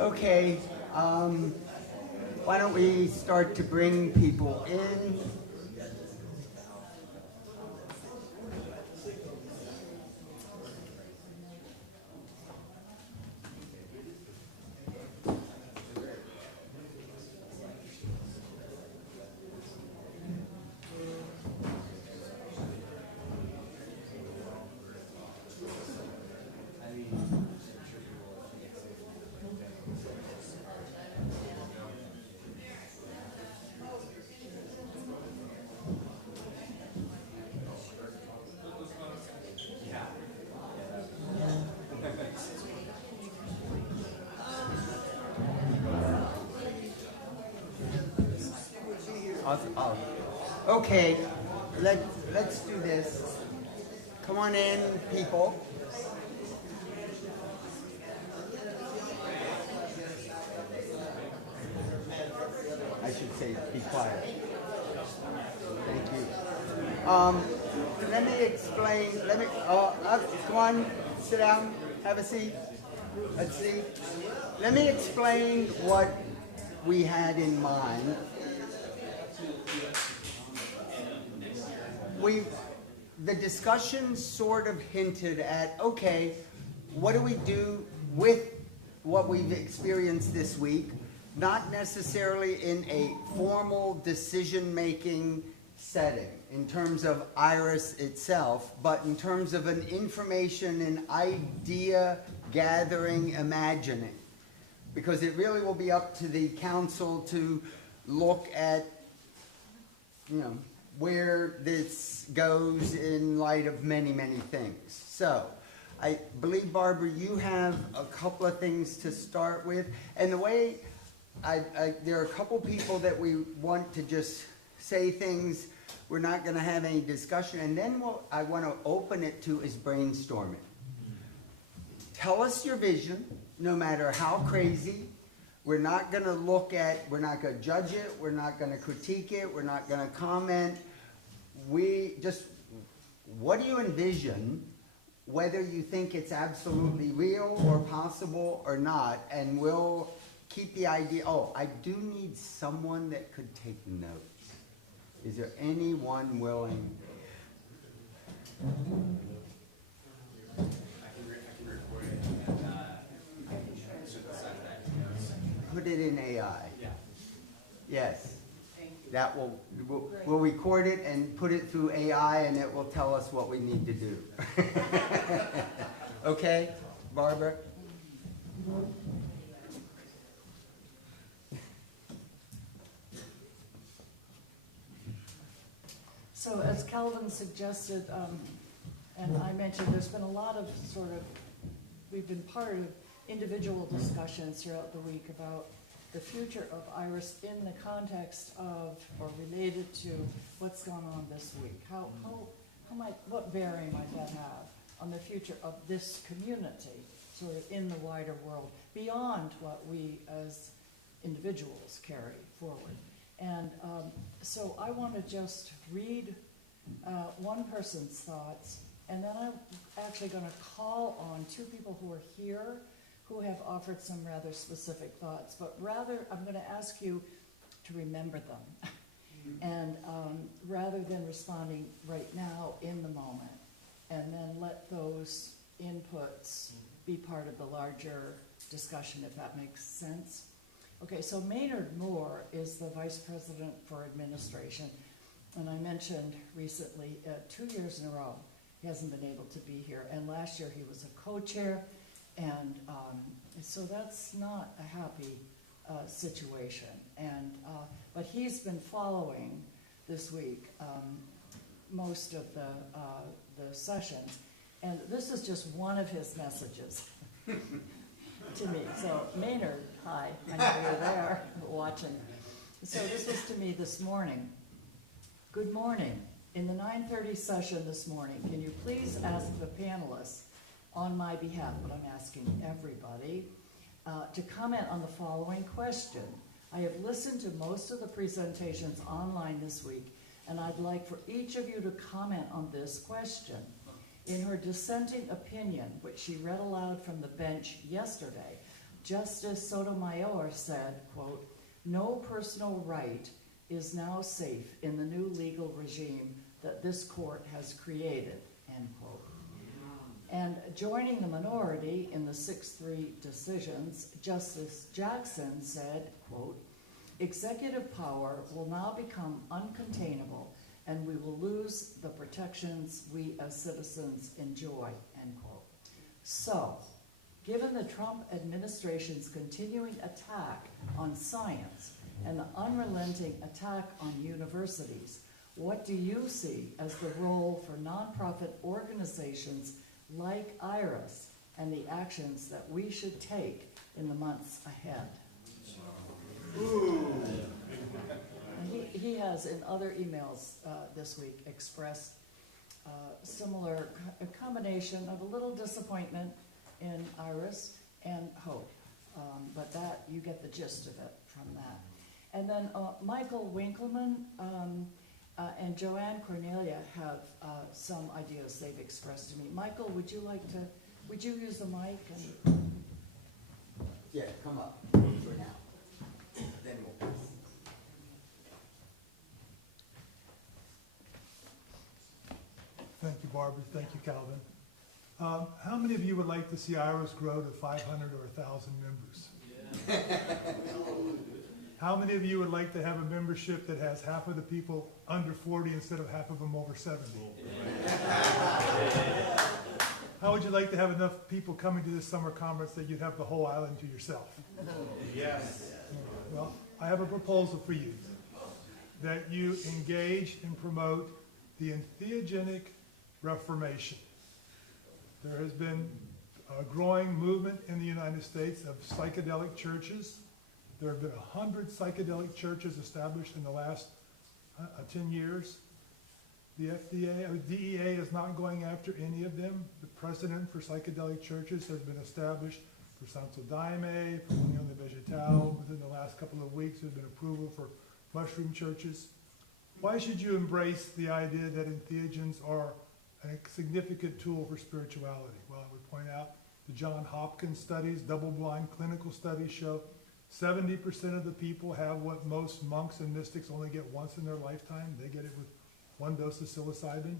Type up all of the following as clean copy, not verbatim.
Okay, why don't we start to bring people in? Oh. Okay, let's do this. Come on in, people. I should say be quiet. Thank you. Let me explain. Come on, sit down, have a seat. Let's see. Let me explain what we had in mind. The discussion sort of hinted at, okay, what do we do with what we've experienced this week? Not necessarily in a formal decision-making setting in terms of IRAS itself, but in terms of an information and idea gathering, imagining. Because it really will be up to the council to look at, where this goes in light of many, many things. So, I believe, Barbara, you have a couple of things to start with. And the way, there are a couple people that we want to just say things. We're not going to have any discussion. And then what I want to open it to is brainstorming. Tell us your vision, no matter how crazy. We're not going we're not going to judge it. We're not going to critique it. We're not going to comment. What do you envision, whether you think it's absolutely real or possible or not, and we'll keep the idea, I do need someone that could take notes. Is there anyone willing? I can record it and synthesize that. Put it in AI. Yeah. Yes. That we'll record it and put it through AI, and it will tell us what we need to do. Okay, Barbara? So as Calvin suggested, and I mentioned, there's been a lot of we've been part of individual discussions throughout the week about the future of IRAS in the context of, or related to, what's going on this week. What bearing might that have on the future of this community, sort of in the wider world, beyond what we as individuals carry forward? And so I want to just read one person's thoughts, and then I'm actually going to call on two people who are here who have offered some rather specific thoughts, but rather I'm going to ask you to remember them. And rather than responding right now in the moment, and then let those inputs be part of the larger discussion, if that makes sense. Okay, so Maynard Moore is the Vice President for Administration, and I mentioned recently, 2 years in a row, he hasn't been able to be here, and last year he was a co-chair, and so that's not a happy situation. And but he's been following this week most of the sessions, and this is just one of his messages to me. So Maynard, hi, I know you're there watching. So this was to me this morning. Good morning. In the 9:30 session this morning, can you please ask the panelists on my behalf, but I'm asking everybody, to comment on the following question. I have listened to most of the presentations online this week, and I'd like for each of you to comment on this question. In her dissenting opinion, which she read aloud from the bench yesterday, Justice Sotomayor said, quote, "No personal right is now safe in the new legal regime that this court has created," end quote. And joining the minority in the 6-3 decisions, Justice Jackson said, quote, "Executive power will now become uncontainable and we will lose the protections we as citizens enjoy," end quote. So, given the Trump administration's continuing attack on science and the unrelenting attack on universities, what do you see as the role for nonprofit organizations like IRAS and the actions that we should take in the months ahead? Ooh. And he has in other emails this week expressed similar a combination of a little disappointment in IRAS and hope. But that, you get the gist of it from that. And then Michael Winkleman and Joanne Cornelia have some ideas they've expressed to me. Michael, would you use the mic? And Yeah, come up for now. Then we'll. Thank you, Barbara. Thank you, Calvin. How many of you would like to see IRAS grow to 500 or 1,000 members? How many of you would like to have a membership that has half of the people under 40 instead of half of them over 70? How would you like to have enough people coming to this summer conference that you'd have the whole island to yourself? Yes. Well, I have a proposal for you, that you engage and promote the entheogenic Reformation. There has been a growing movement in the United States of psychedelic churches. There have been 100 psychedelic churches established in the last 10 years. The DEA is not going after any of them. The precedent for psychedelic churches has been established for Santo Daime, for Union de Vegetal. Within the last couple of weeks, there's been approval for mushroom churches. Why should you embrace the idea that entheogens are a significant tool for spirituality? Well, I would point out the Johns Hopkins studies, double-blind clinical studies show 70% of the people have what most monks and mystics only get once in their lifetime. They get it with 1 dose of psilocybin.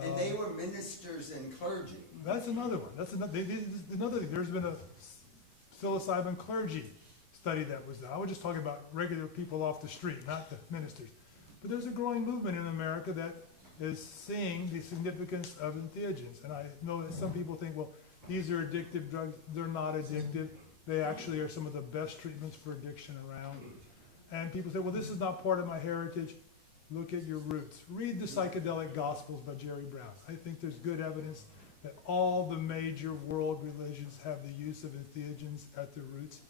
And they were ministers and clergy. That's another one. That's another thing. There's been a psilocybin clergy study that was done. I was just talking about regular people off the street, not the ministers. But there's a growing movement in America that is seeing the significance of entheogens. And I know that some people think, well, these are addictive drugs. They're not addictive. They actually are some of the best treatments for addiction around. And people say, well, this is not part of my heritage. Look at your roots. Read the Psychedelic Gospels by Jerry Brown. I think there's good evidence that all the major world religions have the use of entheogens at their roots.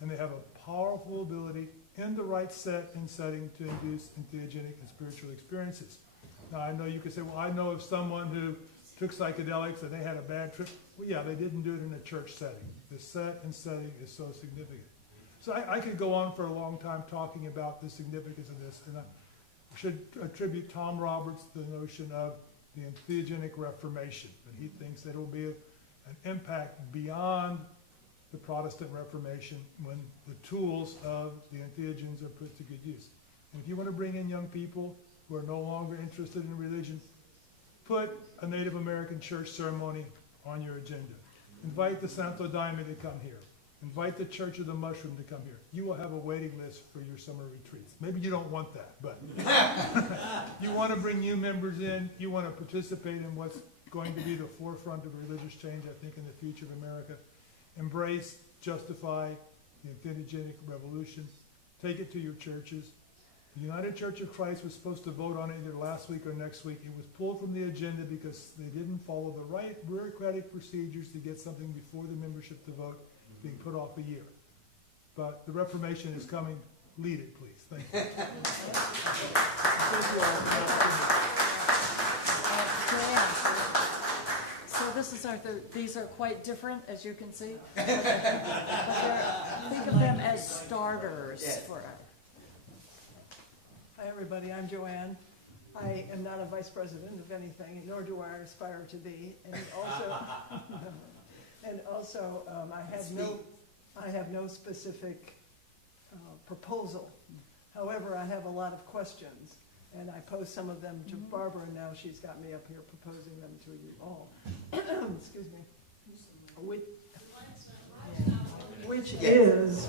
And they have a powerful ability in the right set and setting to induce entheogenic and spiritual experiences. Now, I know you could say, well, I know of someone who took psychedelics and they had a bad trip. Well, yeah, they didn't do it in a church setting. The set and setting is so significant. So I could go on for a long time talking about the significance of this, and I should attribute Tom Roberts to the notion of the entheogenic Reformation, that he thinks that it will be an impact beyond the Protestant Reformation when the tools of the entheogens are put to good use. And if you want to bring in young people who are no longer interested in religion, put a Native American church ceremony on your agenda. Invite the Santo Daime to come here. Invite the Church of the Mushroom to come here. You will have a waiting list for your summer retreats. Maybe you don't want that, but you want to bring new members in. You want to participate in what's going to be the forefront of religious change, I think, in the future of America. Embrace, justify the entheogenic revolution. Take it to your churches. The United Church of Christ was supposed to vote on it either last week or next week. It was pulled from the agenda because they didn't follow the right bureaucratic procedures to get something before the membership to vote, being put off a year. But the Reformation is coming. Lead it, please. Thank you. Joanne, so this is our third, these are quite different, as you can see. But think of them as starters Yes. for Hi, everybody, I'm Joanne. I am not a vice president of anything, nor do I aspire to be. And also, I have no specific proposal. However, I have a lot of questions, and I posed some of them to Barbara, and now she's got me up here proposing them to you all. Excuse me. Which is,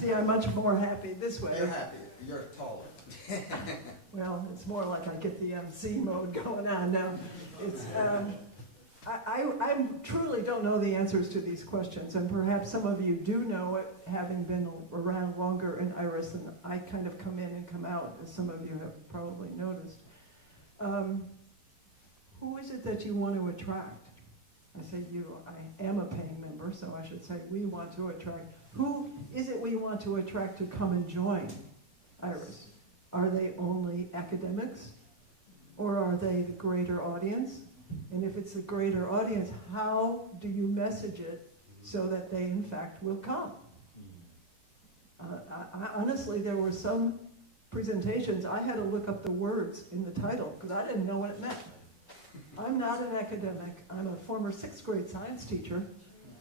see, I'm much more happy this way. You're happy, you're taller. Well, it's more like I get the MC mode going on now. It's, I truly don't know the answers to these questions, and perhaps some of you do know it, having been around longer in IRAS than I kind of come in and come out, as some of you have probably noticed. Who is it that you want to attract? I say you, I am a paying member, so I should say we want to attract. Who is it we want to attract to come and join IRAS? Are they only academics, or are they the greater audience? And if it's a greater audience, how do you message it so that they in fact will come? Honestly, there were some presentations, I had to look up the words in the title because I didn't know what it meant. I'm not an academic, I'm a former 6th grade science teacher,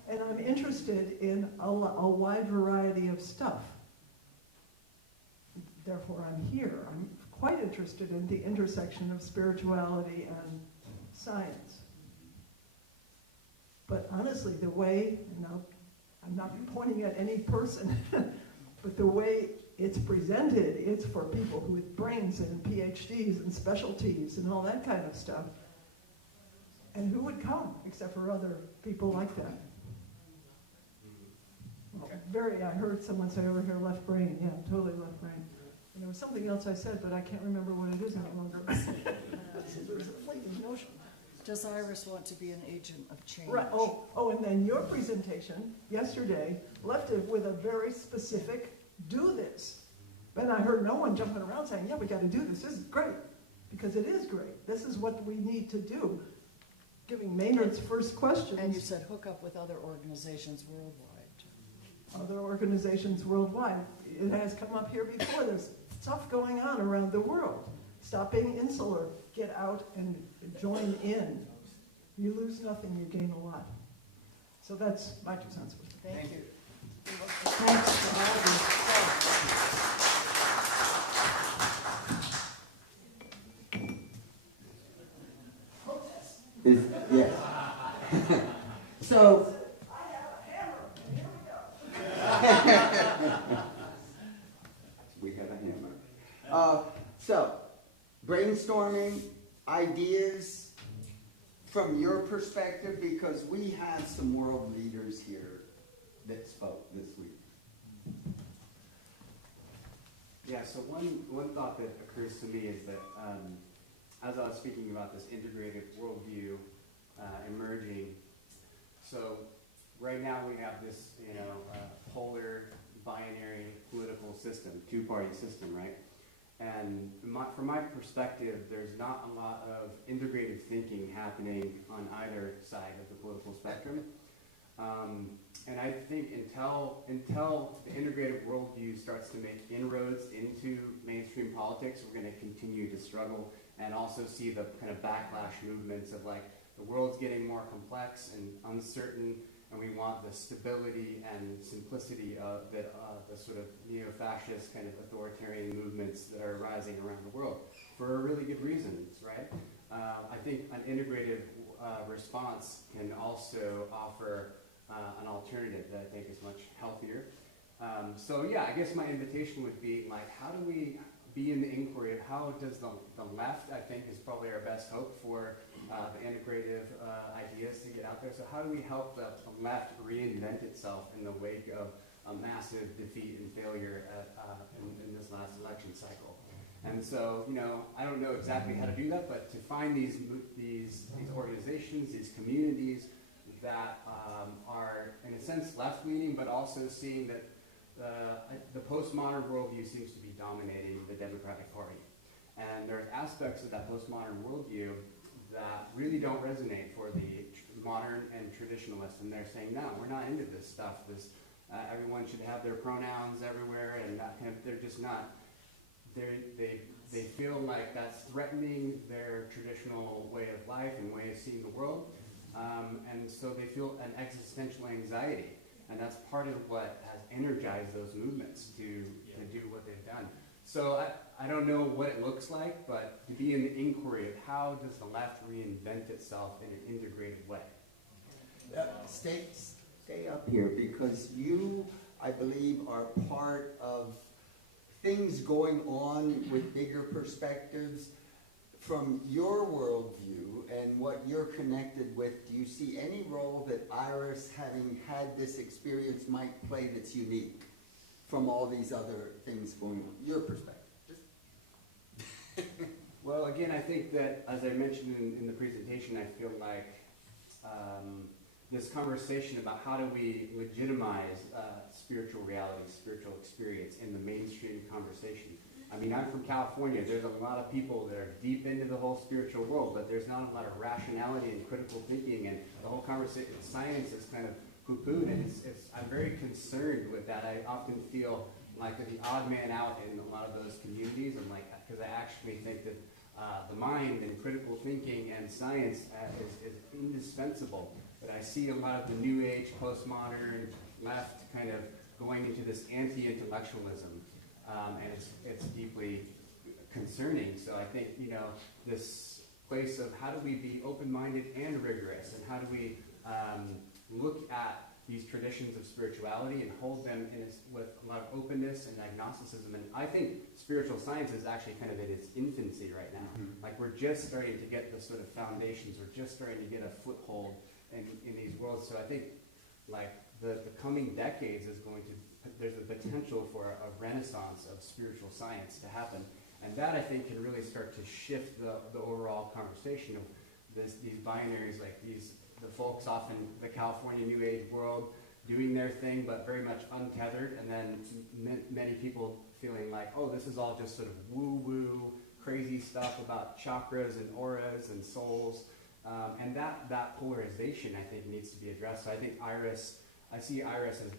and I'm interested in a wide variety of stuff. Therefore, I'm here. I'm quite interested in the intersection of spirituality and science. But honestly, the way, I'm not pointing at any person, but the way it's presented, it's for people with brains and PhDs and specialties and all that kind of stuff. And who would come except for other people like that? Well, I heard someone say over here, left brain. Yeah, totally left brain. And there was something else I said, but I can't remember what it is any longer. It was a fleeting notion. Does IRAS want to be an agent of change? Right. Oh, and then your presentation yesterday left it with a very specific, do this. And I heard no one jumping around saying, yeah, we got to do this. This is great. Because it is great. This is what we need to do. Giving Maynard's first questions. And you said hook up with other organizations worldwide. Other organizations worldwide. It has come up here before. There's stuff going on around the world. Stop being insular. Get out and join in. You lose nothing, you gain a lot. So that's my 2 cents worth. Thank you. Thanks Yes. So, we have a hammer. So, brainstorming ideas from your perspective, because we have some world leaders here that spoke this week. Yeah, so one thought that occurs to me is that as I was speaking about this integrated worldview emerging, so right now we have this, polar, binary political system, 2-party system, right? And from my perspective, there's not a lot of integrated thinking happening on either side of the political spectrum. And I think until the integrated worldview starts to make inroads into mainstream politics, we're going to continue to struggle and also see the kind of backlash movements of like the world's getting more complex and uncertain, and we want the stability and simplicity of that the sort of neo-fascist kind of authoritarian movements that are rising around the world for really good reasons, right? I think an integrated response can also offer an alternative that I think is much healthier. So yeah, I guess my invitation would be like, how do we be in the inquiry of how does the left, I think, is probably our best hope for the integrative ideas to get out there. So how do we help the left reinvent itself in the wake of a massive defeat and failure in this last election cycle? And so, I don't know exactly how to do that, but to find these organizations, these communities that are, in a sense, left-leaning, but also seeing that the postmodern worldview seems to be dominating the Democratic Party. And there are aspects of that postmodern worldview that really don't resonate for the modern and traditionalists. And they're saying, no, we're not into this stuff. Everyone should have their pronouns everywhere, and that kind of, they're just not. They feel like that's threatening their traditional way of life and way of seeing the world. And so they feel an existential anxiety. And that's part of what has energized those movements to do what they've done. So I don't know what it looks like, but to be in the inquiry of how does the left reinvent itself in an integrated way. Stay up here, because you, I believe, are part of things going on with bigger perspectives. From your worldview and what you're connected with, do you see any role that IRAS, having had this experience, might play that's unique from all these other things going on? Your perspective. Well, again, I think that, as I mentioned in the presentation, I feel like this conversation about how do we legitimize spiritual reality, spiritual experience in the mainstream conversation. I mean, I'm from California. There's a lot of people that are deep into the whole spiritual world, but there's not a lot of rationality and critical thinking, and the whole conversation, science is kind of poo-pooed, and I'm very concerned with that. I often feel like the odd man out in a lot of those communities, and because I actually think that the mind and critical thinking and science is indispensable. But I see a lot of the new age, postmodern left kind of going into this anti-intellectualism. And it's deeply concerning. So I think, this place of how do we be open-minded and rigorous, and how do we look at these traditions of spirituality and hold them with a lot of openness and agnosticism. And I think spiritual science is actually kind of in its infancy right now. Mm-hmm. Like, we're just starting to get the sort of foundations, we're just starting to get a foothold in these worlds. So I think, the coming decades is going to, there's a potential for a renaissance of spiritual science to happen. And that, I think, can really start to shift the overall conversation of these binaries, the folks off in the California New Age world doing their thing, but very much untethered, and then many people feeling like, oh, this is all just sort of woo-woo, crazy stuff about chakras and auras and souls. And that polarization, I think, needs to be addressed. So I think I see IRAS as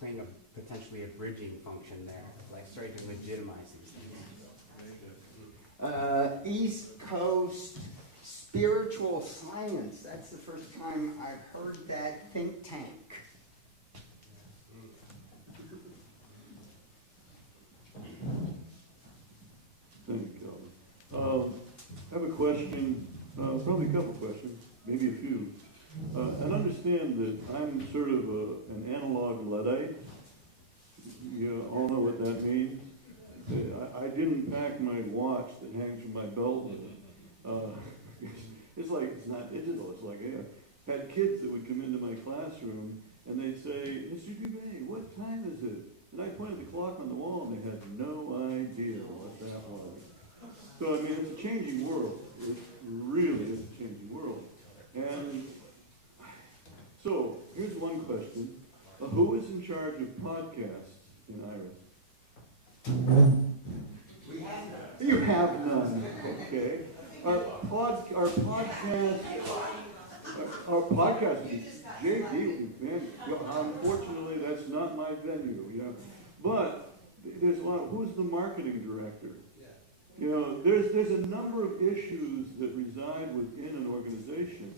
playing potentially a bridging function there, starting to legitimize these things. East Coast Spiritual Science. That's the first time I've heard that think tank. Thank you. I have a question, probably a couple questions, maybe a few. And understand that I'm sort of an analog Luddite. You all know what that means. I didn't pack my watch that hangs from my belt. It's not digital. It's like, I had kids that would come into my classroom and they'd say, Mr. Dubé, what time is it? And I pointed the clock on the wall and they had no idea what that was. So, I mean, it's a changing world. It really is a changing world. And so, here's one question. Who is in charge of podcasts in IRAS? We have none. You have none, okay. Our podcast is JD, unfortunately, that's not my venue, But there's a lot. Who's the marketing director? There's a number of issues that reside within an organization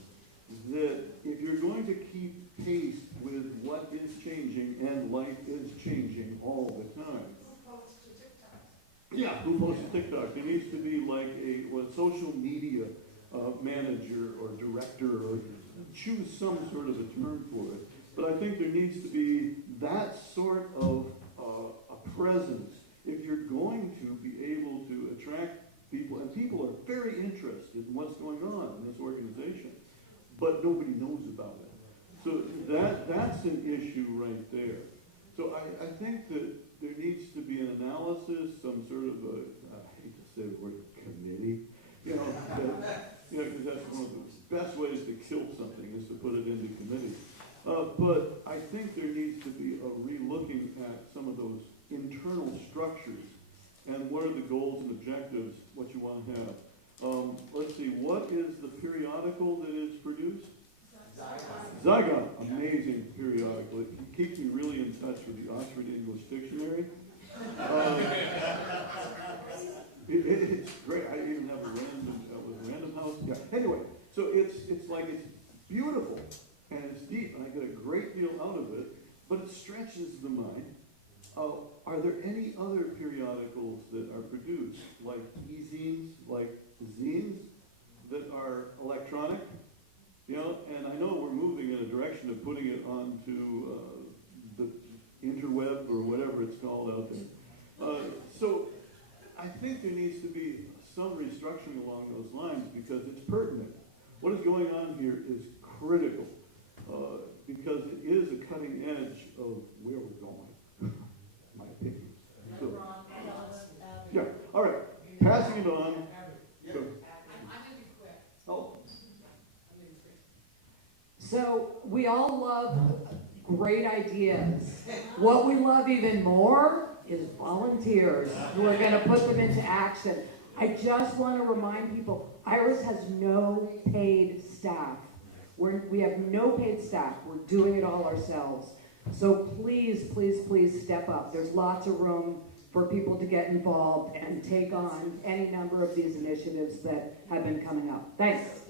that if you're going to keep pace with what is changing, and life is changing all the time. Yeah, who posts to TikTok? There needs to be like a social media manager or director, or choose some sort of a term for it. But I think there needs to be that sort of a presence if you're going to be able to attract people. And people are very interested in what's going on in this organization, but nobody knows about it. So that's an issue right there. So I think that there needs to be an analysis, some sort of I hate to say the word committee, because that's one of the best ways to kill something is to put it into committee. But I think there needs to be a re-looking at some and what are the goals and objectives, what you want to have. Let's see, what is the periodical that is produced? Zygon, amazing periodical. It keeps me really in touch with the Oxford English Dictionary. It's great. I even have a Random House. Yeah. Anyway, so it's beautiful and it's deep, and I get a great deal out of it. But it stretches the mind. Are there any other periodicals that are produced, like e-zines, like zines, that are electronic? You know, and I know we're moving in a direction of putting it onto the interweb or whatever it's called out there. So I think there needs to be some restructuring along those lines because it's pertinent. What is going on here is critical because it is a cutting edge of where we're going, my opinion. So, yeah, all right, passing it on. So, oh. So we all love great ideas. What we love even more is volunteers who are going to put them into action. I just want to remind people, IRAS has no paid staff. We have no paid staff. We're doing it all ourselves. So please, please, please step up. There's lots of room for people to get involved and take on any number of these initiatives that have been coming up. Thanks.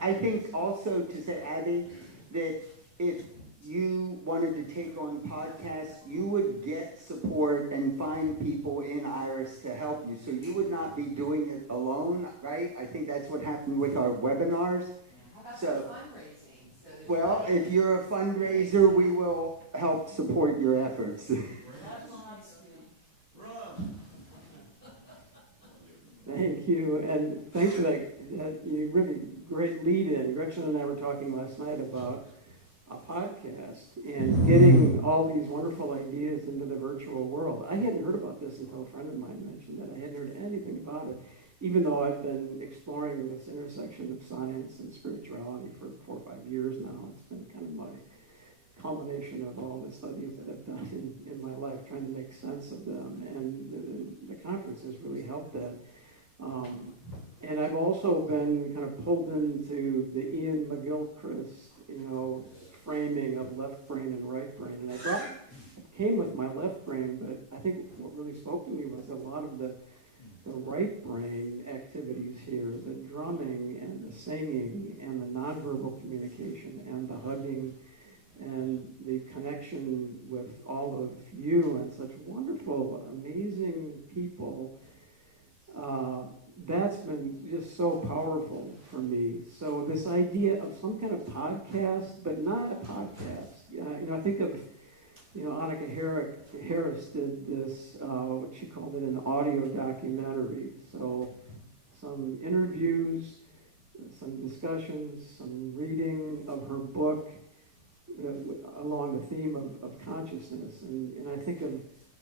I think also to say, Abby, that if you wanted to take on podcasts, you would get support and find people in IRAS to help you. So you would not be doing it alone, right? I think that's what happened with our webinars. So, well, if you're a fundraiser, we will help support your efforts. Thank you, and thanks for that. You really great lead-in. Gretchen and I were talking last night about a podcast and getting all these wonderful ideas into the virtual world. I hadn't heard about this until a friend of mine mentioned it. I hadn't heard anything about it, even though I've been exploring this intersection of science and spirituality for 4 or 5 years now. It's been kind of my combination of all the studies that I've done in my life, trying to make sense of them, and the conference has really helped that. And I've also been kind of pulled into the Ian McGilchrist, framing of left brain and right brain. And I came with my left brain, but I think what really spoke to me was a lot of the right brain activities here, the drumming and the singing and the nonverbal communication and the hugging and the connection with all of you and such wonderful, amazing people. That's been just so powerful for me. So this idea of some kind of podcast, but not a podcast. I think of, Annika Harris did this, what she called it, an audio documentary. So some interviews, some discussions, some reading of her book along the theme of consciousness. And I think of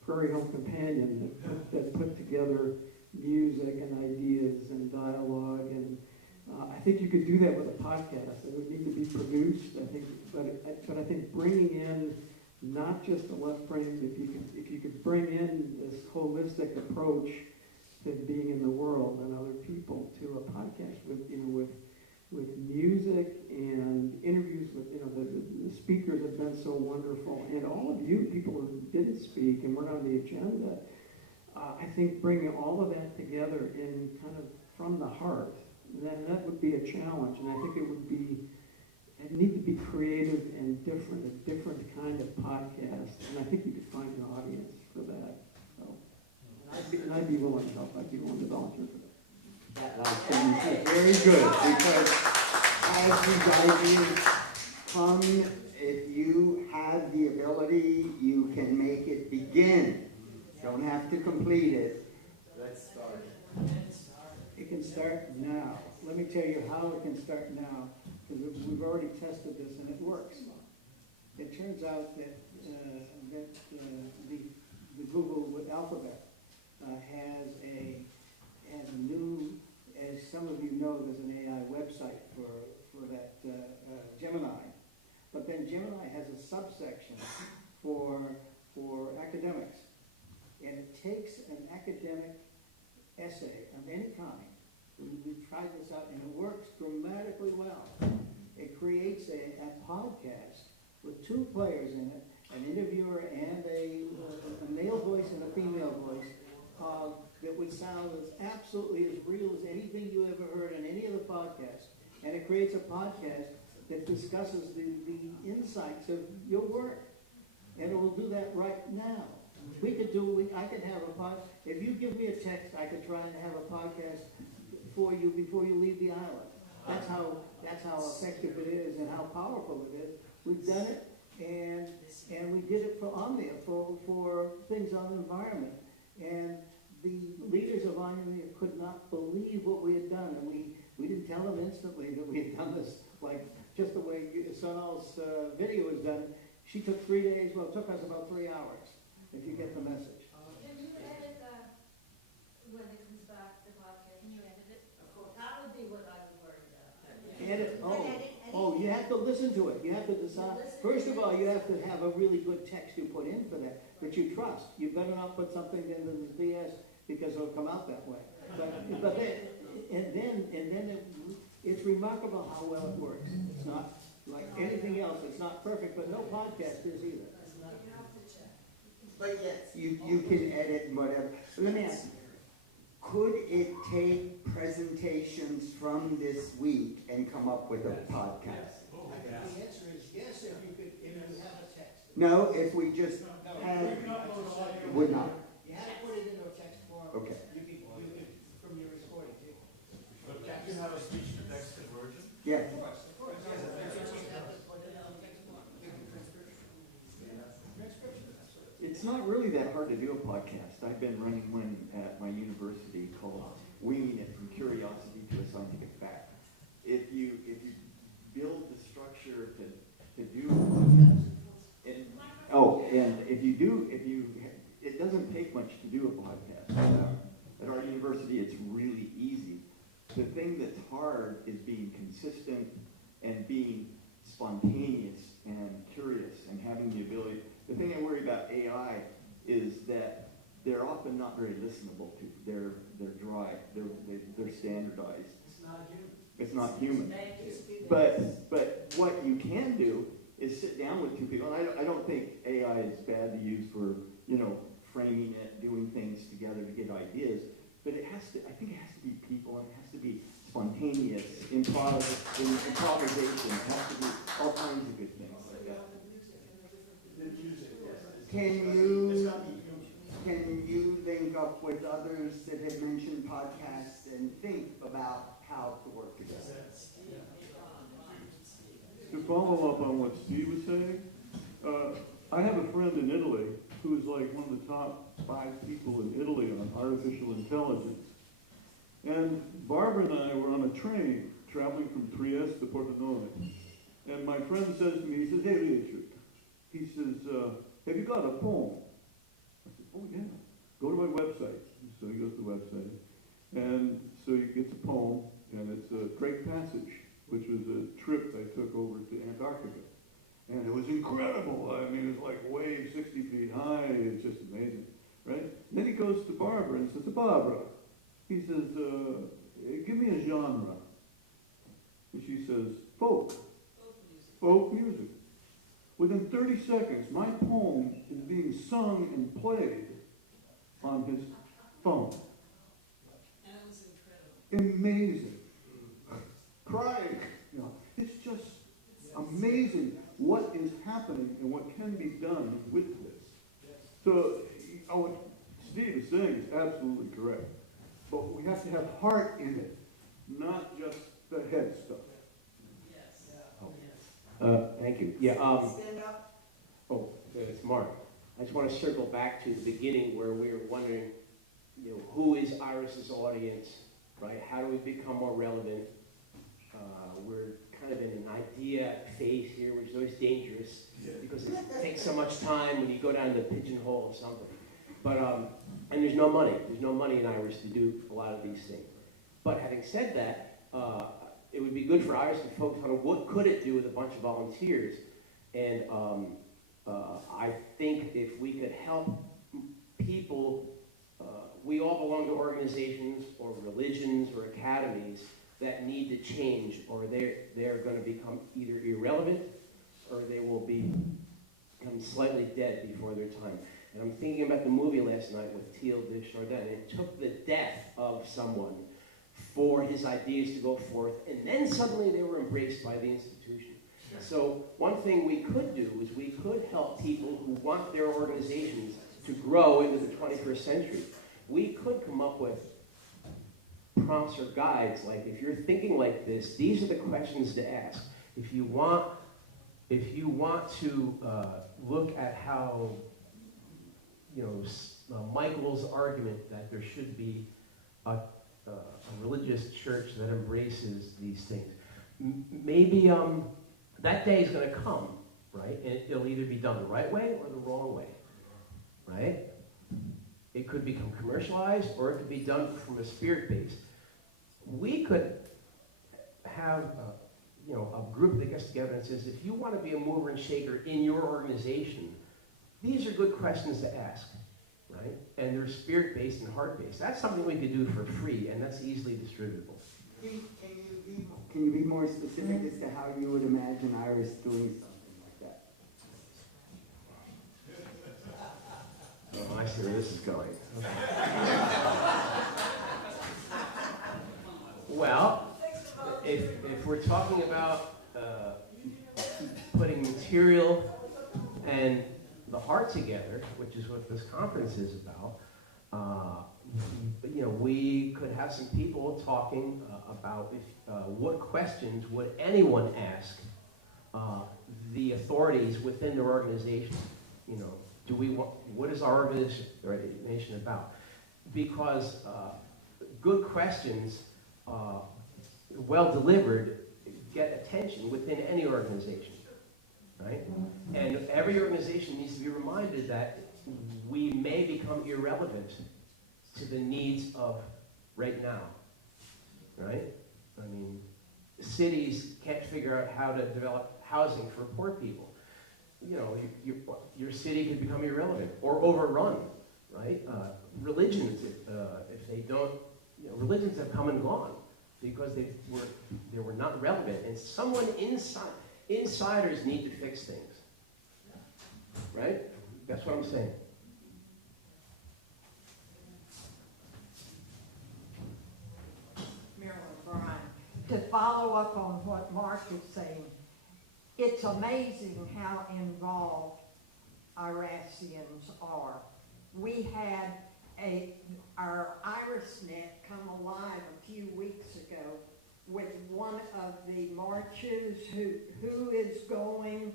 Prairie Home Companion that put together music and ideas and dialogue, and I think you could do that with a podcast. It would need to be produced, I think, but I think bringing in not just the left brain, if you could bring in this holistic approach to being in the world and other people to a podcast with music and interviews with the speakers have been so wonderful, and all of you people who didn't speak and weren't on the agenda. I think bringing all of that together in kind of from the heart, that would be a challenge, and I think it need to be creative and different, a different kind of podcast, and I think you could find an audience for that. So, and I'd be willing to help. I'd be willing to volunteer for that. That very good, because as these ideas come, if you have the ability, you can make it begin. Don't have to complete it. Let's start. It can start now. Let me tell you how it can start now, because we've already tested this and it works. It turns out that the Google with Alphabet has a new, as some of you know, there's an AI website for that Gemini. But then Gemini has a subsection for academics. And it takes an academic essay of any kind, we've tried this out, and it works dramatically well. It creates a podcast with two players in it, an interviewer and a male voice and a female voice, that would sound as absolutely as real as anything you ever heard in any other podcast. And it creates a podcast that discusses the insights of your work. And it will do that right now. I could have if you give me a text, I could try and have a podcast for you before you leave the island. That's how effective it is and how powerful it is. We've done it, and we did it for Omnia, for things on the environment. And the leaders of Omnia could not believe what we had done, and we didn't tell them instantly that we had done this, like just the way Sonal's video was done. She took 3 days, well, it took us about 3 hours, if you get the message. Can you edit when it comes back, the podcast? Can you edit it? Of course. That would be what I would worry about. Edit, you have to listen to it. You have to decide. First of all, you have to have a really good text you put in for that, that you trust. You better not put something into the BS because it'll come out that way. But then it's remarkable how well it works. It's not like anything else. It's not perfect, but no podcast is either. But yes, you can edit and whatever. But let me ask you, could it take presentations from this week and come up with a podcast? The answer is yes, if you have a text. No, if we just had, would not. You had to put it into a text form. Okay. You could from your recording too. But can you have a speech to text conversion? Yes. Of course. It's not really that hard to do a podcast. I've been running one at my university called Winging It from Curiosity to a Scientific Fact. If you build the structure to do a podcast, it doesn't take much to do a podcast. At our university, it's really easy. The thing that's hard is being consistent and being spontaneous and curious and having the ability. The thing I worry about AI is that they're often not very listenable to. They're dry. They're standardized. It's not human. But what you can do is sit down with two people. And I don't think AI is bad to use for framing it, doing things together to get ideas. But I think it has to be people, and it has to be spontaneous, improvisation. It has to be all kinds of good things like that. Can you link up with others that have mentioned podcasts and think about how to work together? To follow up on what Steve was saying, I have a friend in Italy who's like one of the top 5 people in Italy on artificial intelligence. And Barbara and I were on a train traveling from Trieste to Pordenone. And my friend says to me, he says, "Hey, Elliott," he says, "have you got a poem?" I said, "Oh, yeah. Go to my website." So he goes to the website. And so he gets a poem, and it's a Drake Passage, which was a trip I took over to Antarctica. And it was incredible. I mean, it was like waves 60 feet high. It's just amazing, right? Then he goes to Barbara and says, "Barbara," he says, "give me a genre." And she says, "Folk. Folk music." Within 30 seconds, my poem is being sung and played on his phone. That was incredible. Amazing. Crying. It's just amazing what is happening and what can be done with this. So, what Steve is saying is absolutely correct. But we have to have heart in it, not just the head stuff. Thank you. Yeah. It's Mark. I just want to circle back to the beginning where we were wondering, who is IRAS's audience, right? How do we become more relevant? We're kind of in an idea phase here, which is always dangerous because it takes so much time when you go down the pigeonhole of something. But and there's no money. There's no money in IRAS to do a lot of these things. But having said that, it would be good for IRAS to focus on what could it do with a bunch of volunteers. And I think if we could help people we all belong to organizations or religions or academies that need to change, or they're going to become either irrelevant or they will become slightly dead before their time. And I'm thinking about the movie last night with Teal de Chardin. It took the death of someone for his ideas to go forth, and then suddenly they were embraced by the institution. So one thing we could do is we could help people who want their organizations to grow into the 21st century. We could come up with prompts or guides, like if you're thinking like this, these are the questions to ask. If you want to look at how, Michael's argument that there should be a religious church that embraces these things, maybe that day is going to come, right? And it'll either be done the right way or the wrong way, right? It could become commercialized, or it could be done from a spirit base. We could have a group that gets together and says, if you want to be a mover and shaker in your organization, these are good questions to ask, right? And they're spirit-based and heart-based. That's something we could do for free, and that's easily distributable. Can you be more specific as to how you would imagine IRAS doing something like that? Oh, I see where this is going. Well, if we're talking about putting material and the heart together, which is what this conference is about, we could have some people talking about what questions would anyone ask the authorities within their organization. What is our organization about? Because good questions, well delivered, get attention within any organization, right? And every organization needs to be reminded that we may become irrelevant to the needs of right now, right? I mean, cities can't figure out how to develop housing for poor people. Your city could become irrelevant or overrun, right? Religions, if they don't, religions have come and gone because they were not relevant. And someone insiders need to fix things, right? That's what I'm saying. To follow up on what Mark is saying, it's amazing how involved IRASians are. We had our IRASnet come alive a few weeks ago with one of the marches, who is going,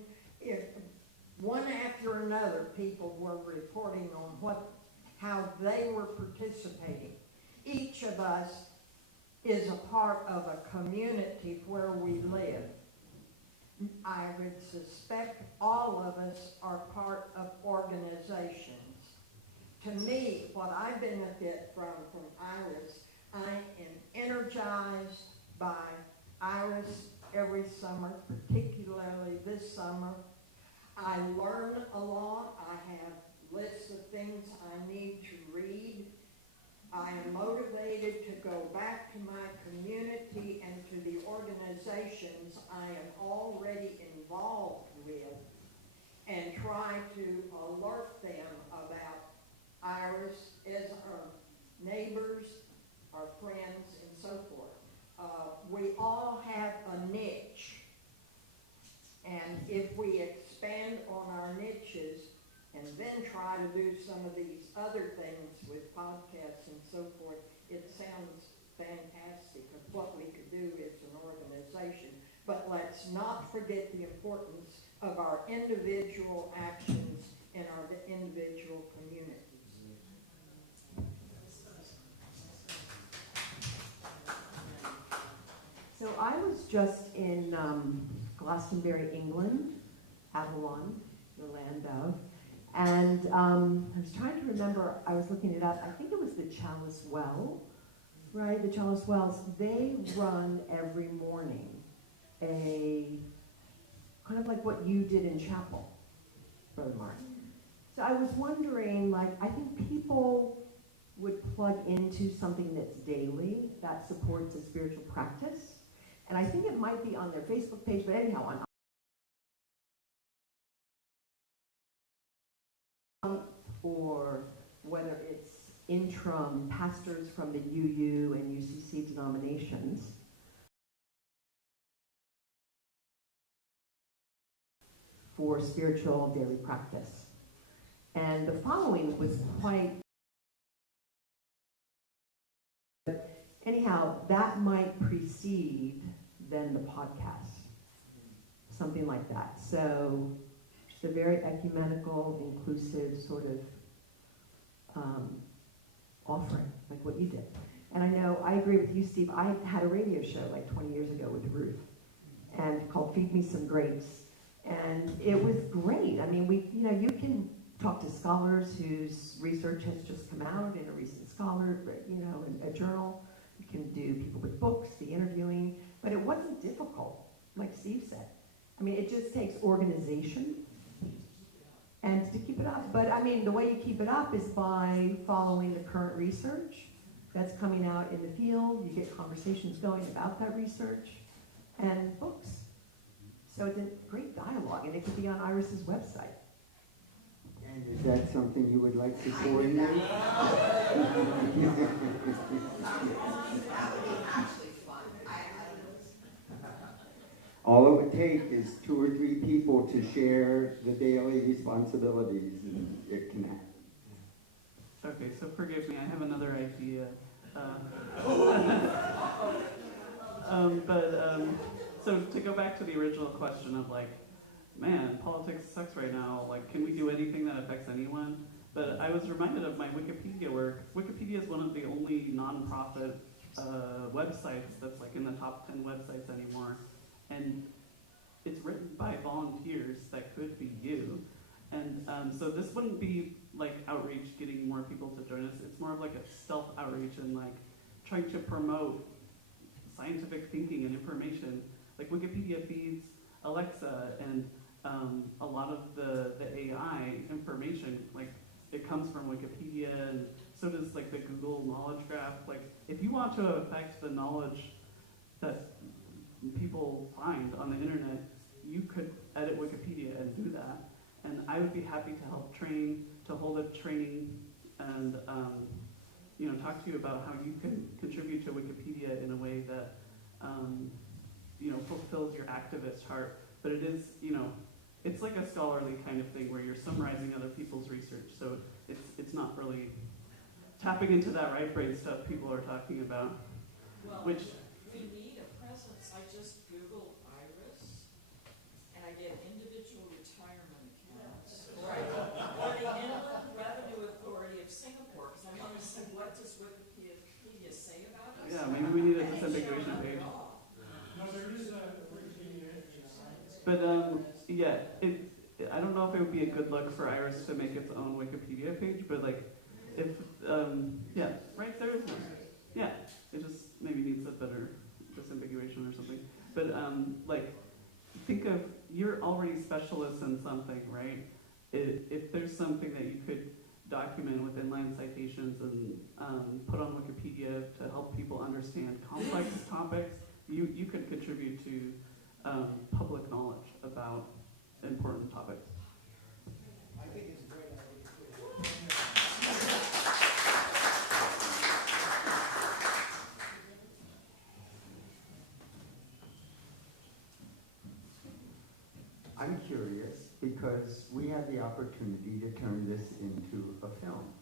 one after another people were reporting on how they were participating. Each of us is a part of a community where we live. I would suspect all of us are part of organizations. To me, what I benefit from IRAS, I am energized by IRAS every summer, particularly this summer. I learn a lot. I have lists of things I need to read. I am motivated to go back to my community and to the organizations I am already involved with and try to alert them about IRAS as our neighbors, our friends, and so forth. We all have a niche, and if we expand on our niches and then try to do some of these other things with podcasts and so forth, it sounds fantastic of what we could do as an organization. But let's not forget the importance of our individual actions in our individual communities. So I was just in Glastonbury, England, Avalon, the land of, and I was trying to remember, I was looking it up, I think it was the Chalice Well, right? The Chalice Wells, they run every morning a, kind of like what you did in chapel, Brother Mark. So I was wondering, like, I think people would plug into something that's daily that supports a spiritual practice. And I think it might be on their Facebook page, but anyhow, or whether it's interim pastors from the UU and UCC denominations. For spiritual daily practice. And the following was quite, anyhow, that might precede then the podcast, something like that. So just a very ecumenical, inclusive sort of offering, like what you did. And I know, I agree with you, Steve, I had a radio show like 20 years ago with Ruth, and called Feed Me Some Grapes. And it was great. I mean, you can talk to scholars whose research has just come out in a recent scholar, in a journal. You can do people with books, the interviewing, but it wasn't difficult, like Steve said. I mean, it just takes organization and to keep it up. But I mean, the way you keep it up is by following the current research that's coming out in the field. You get conversations going about that research and books. So it's a great dialogue, and it could be on IRAS's website. And is that something you would like to coordinate? All it would take is 2 or 3 people to share the daily responsibilities, and it can happen. Okay, so forgive me, I have another idea. So to go back to the original question of like, man, politics sucks right now, like can we do anything that affects anyone? But I was reminded of my Wikipedia work. Wikipedia is one of the only nonprofit websites that's like in the top 10 websites anymore. And it's written by volunteers that could be you. And so this wouldn't be like outreach, getting more people to join us. It's more of like a self-outreach and like trying to promote scientific thinking and information. Like Wikipedia feeds Alexa and a lot of the AI information, like it comes from Wikipedia, and so does like the Google knowledge graph. Like if you want to affect the knowledge that people find on the internet, you could edit Wikipedia and do that. And I would be happy to help train, to hold a training and talk to you about how you can contribute to Wikipedia in a way that fulfills your activist heart. But it is, it's like a scholarly kind of thing where you're summarizing other people's research. So it's not really tapping into that right brain stuff people are talking about. Well, which we need a presence. I just Googled IRAS, and I get individual retirement accounts. Right. Or the Inland Revenue Authority of Singapore, because I want to see what does Wikipedia say about us. Yeah, maybe we need a disambiguation page. No, there is a Wikipedia. But I don't know if it would be a good look for IRAS to make its own Wikipedia page, but like, if, right there is one. Yeah, it just maybe needs a better disambiguation or something. But think of, you're already specialists in something, right? If there's something that you could document with inline citations and put on Wikipedia to help people understand complex topics, you could contribute to public knowledge about important topics. I think it's a great idea. I'm curious because we have the opportunity to turn this into a film.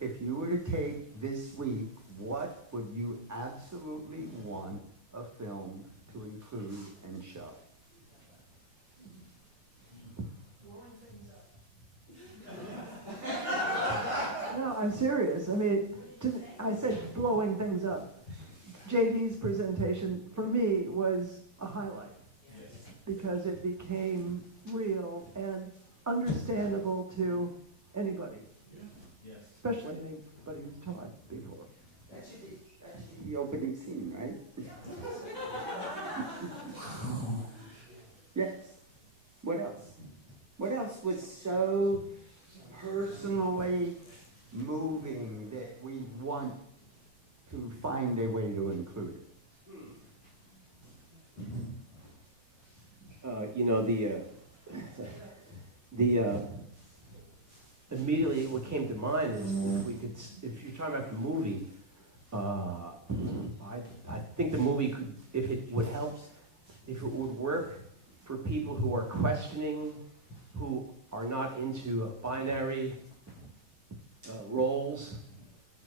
If you were to take this week, what would you absolutely want a film to include and show? No, I'm serious. I mean, I said blowing things up. JV's presentation, for me, was a highlight because it became real and understandable to anybody, especially anybody who's taught before. That should be the opening scene, right? Yes. What else? What else was so personally moving want to find a way to include it? You know, immediately what came to mind is if you're talking about the movie, I think the movie could, if it would help, if it would work for people who are questioning, who are not into binary roles,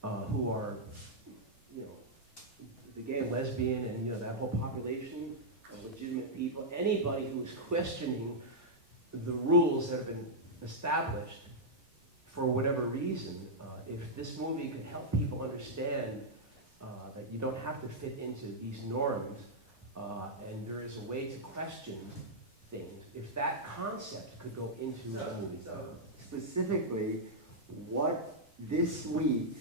who are, you know, the gay and lesbian and, you know, that whole population of legitimate people, anybody who's questioning the rules that have been established for whatever reason, if this movie could help people understand that you don't have to fit into these norms, and there is a way to question things, if that concept could go into a movie. So specifically, what this week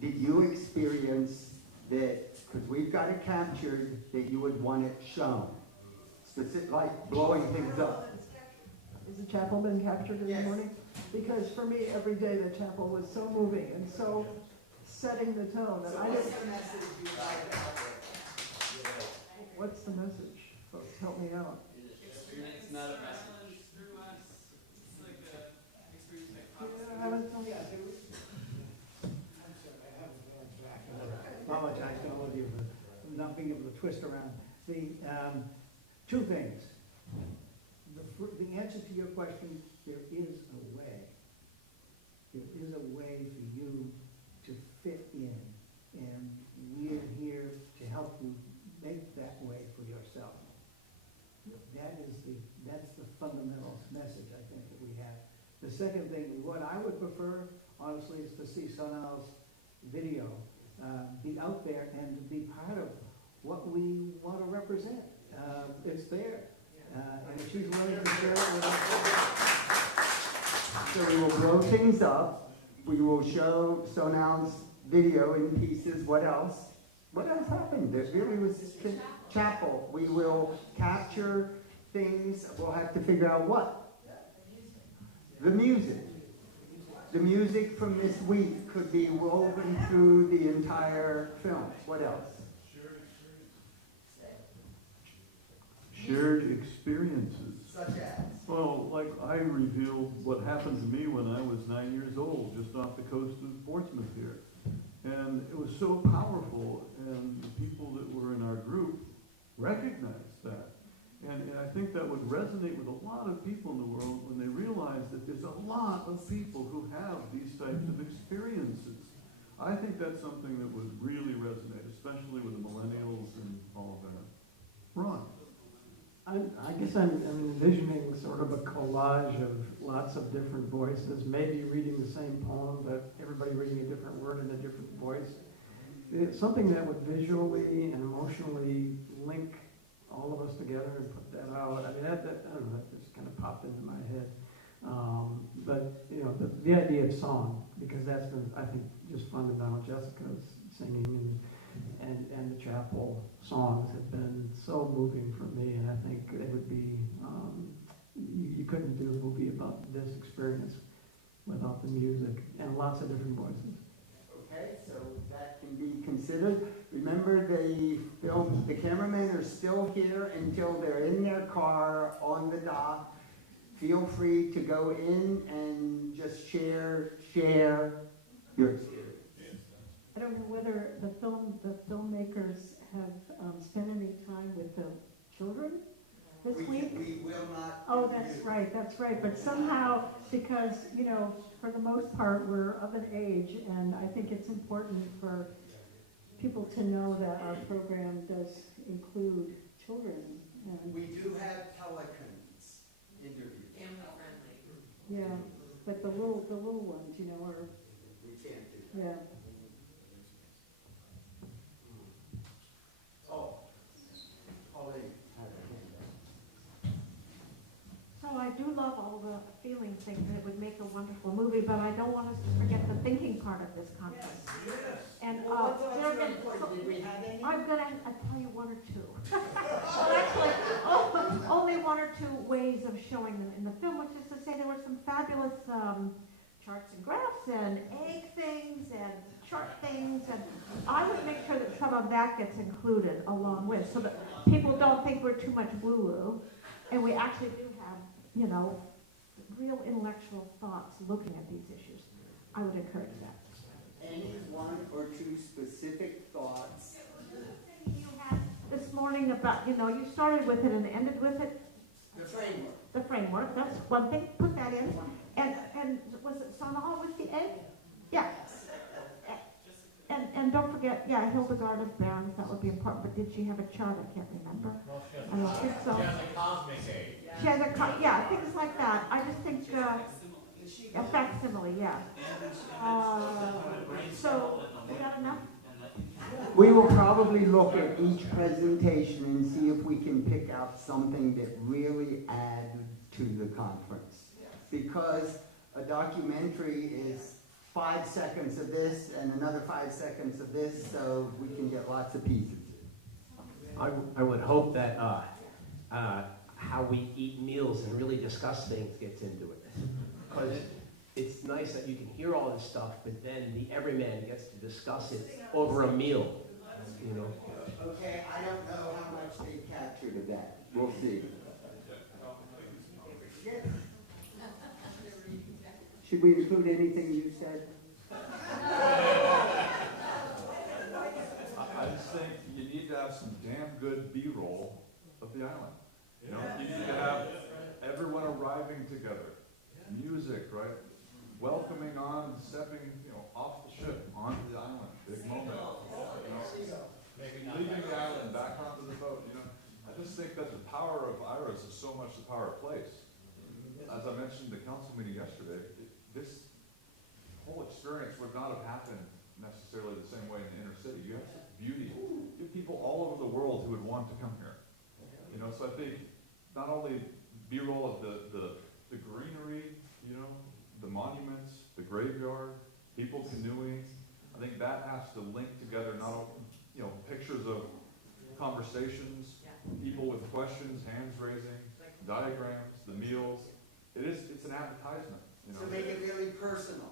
did you experience that, because we've got it captured, that you would want it shown? Specific, like blowing things up. Is the chapel been captured in the morning? Because for me, every day the chapel was so moving and so setting the tone that I didn't. What's the message? Folks, help me out. It's not a message through us. It's like a experience Yeah, I haven't told you. Apologize to all of you for not being able to twist around. The, two things. The answer to your question, there is a way. There is a way for you to fit in, and we're here to help you make that way for yourself. That's the fundamental message, I think, that we have. The second thing, what I would prefer, honestly, is to see Sonal's video be out there and be part of what we want to represent. It's there. And if she's willing to share it with us. So we will blow things up. We will show Sonal's video in pieces. What else? What else happened? There really was chapel. We will capture things. We'll have to figure out what. The music. The music from this week could be woven through the entire film. What else? Shared experiences. Such as? Well, like I revealed what happened to me when I was 9 years old, just off the coast of Portsmouth here. And it was so powerful, and the people that were in our group recognized that. And I think that would resonate with a lot of people in the world when they realize that there's a lot of people who have these types of experiences. I think that's something that would really resonate, especially with the millennials and all of that. Ron? I guess I'm envisioning sort of a collage of lots of different voices, maybe reading the same poem, but everybody reading a different word in a different voice. It's something that would visually and emotionally link all of us together and put that out. I mean, I don't know, that just kind of popped into my head. But, you know, the idea of song, because that's been, I think, just fundamental. Jessica's singing and the chapel songs have been so moving for me, and I think it would be, you couldn't do a movie about this experience without the music and lots of different voices. Okay, so that can be considered. Remember, the cameramen are still here until they're in their car on the dock. Feel free to go in and just share your experience. I don't know whether the filmmakers have spent any time with the children this week? We will not. Oh, that's right. But somehow, because, you know, for the most part, we're of an age, and I think it's important for people to know that our program does include children. And We do have telecons interviews. Family-friendly. yeah, but the little ones, you know, are, We can't do that. yeah. So I do love all the feeling things, and it would make a wonderful movie, but I don't want us to forget the thinking part of this conference. And Well, what thoughts are important? Did we have any? I'm gonna tell you one or two. Well, actually, only one or two ways of showing them in the film, which is to say there were some fabulous charts and graphs and egg things and short things, and I would make sure that some of that gets included along with, so that people don't think we're too much woo-woo, and we actually do have, you know, real intellectual thoughts looking at these issues. I would encourage that. Any one or two specific thoughts? You had this morning about, you know, you started with it and ended with it. The framework. The framework, that's one thing, put that in. And was it Sanaa with the egg? Yeah. And don't forget, yeah, Hildegard of Barons, that would be important, but did she have a chart? I can't remember. I don't think so. She has a cosmic egg. She has a, yeah, things like that. I just think, a facsimile, yeah. So, we got enough? We will probably look at each presentation and see if we can pick out something that really adds to the conference. Because a documentary is 5 seconds of this and another 5 seconds of this, so we can get lots of pieces. I would hope that how we eat meals and really discuss things gets into it. Because it's nice that you can hear all this stuff, but then the everyman gets to discuss it over a meal, you know. Okay, I don't know how much they captured of that. We'll see. Should we include anything you said? I just think you need to have some damn good B-roll of the island. You know, you need to have everyone arriving together, music, right? Welcoming on, stepping, you know, off the ship onto the island, big moment. You know, leaving the island back onto the boat. You know, I just think that the power of IRAS is so much the power of place. As I mentioned in the council meeting yesterday, this whole experience would not have happened necessarily the same way in the inner city. You have such beauty. You have people all over the world who would want to come here. You know, so I think not only B-roll of the greenery, you know, the monuments, the graveyard, people canoeing, I think that has to link together not only, you know, pictures of conversations, people with questions, hands raising, diagrams, the meals. It's an advertisement, you know. To make it really personal.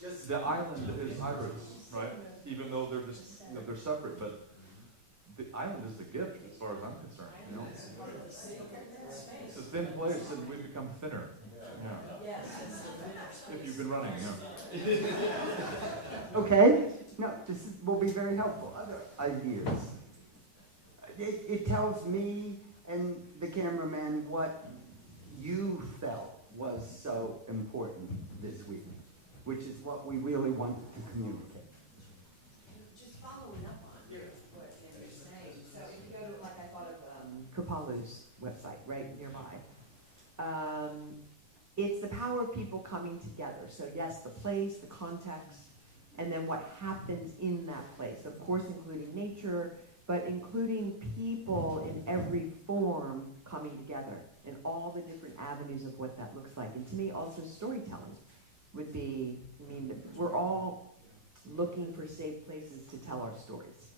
Just the island is IRAS, right? Even though they're just, you know, they're separate, but the island is the gift as far as I'm concerned, you know. It's a thin place and we become thinner. Yeah. If you've been running, yeah. Okay, no, will be very helpful. Other ideas. It tells me and the cameraman what you felt was so important this week, which is what we really wanted to communicate. Just following up on what you're saying. So if you go to, like I thought of Kripalu's website right nearby, it's the power of people coming together. So yes, the place, the context, and then what happens in that place. Of course, including nature, but including people in every form coming together and all the different avenues of what that looks like. And to me, also storytelling would be, I mean, we're all looking for safe places to tell our stories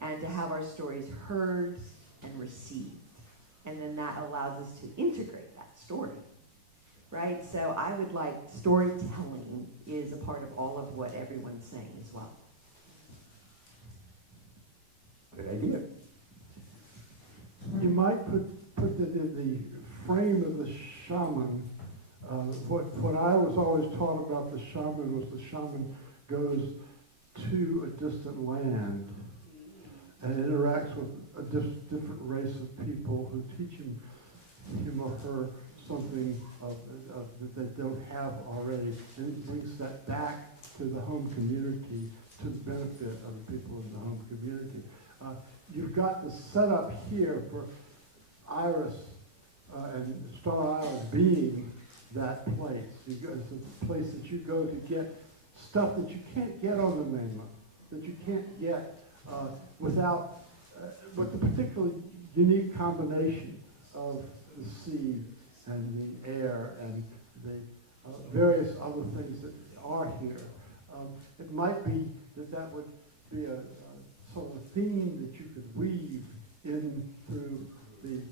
and to have our stories heard and received. And then that allows us to integrate that story. Right? So I would like storytelling is a part of all of what everyone's saying as well. Good idea. You might put the frame of the shaman. What I was always taught about the shaman was the shaman goes to a distant land and interacts with a different race of people who teach him or her something that they don't have already, and it brings that back to the home community to the benefit of the people in the home community. You've got the setup here for IRAS and Star Island being that place. It's a place that you go to get stuff that you can't get on the mainland, that you can't get without, with the particularly unique combination of the sea and the air and the various other things that are here. It might be that would be a sort of a theme that you could weave in through the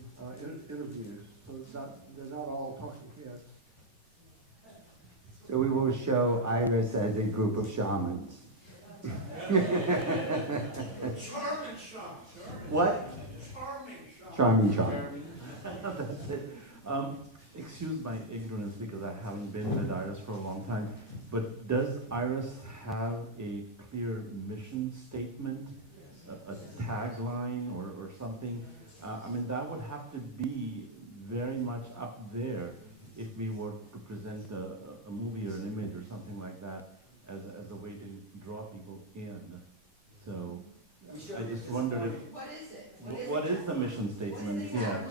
interviews, so they're not all talking heads. So we will show IRAS as a group of shamans. Charming shot. What? Charming Charming. That's it. Excuse my ignorance because I haven't been with IRAS for a long time, but does IRAS have a clear mission statement, a tagline or something? I mean, that would have to be very much up there if we were to present a movie or an image or something like that as a way to draw people in. So I just wondered if... What is it? What is the mission statement? Yeah.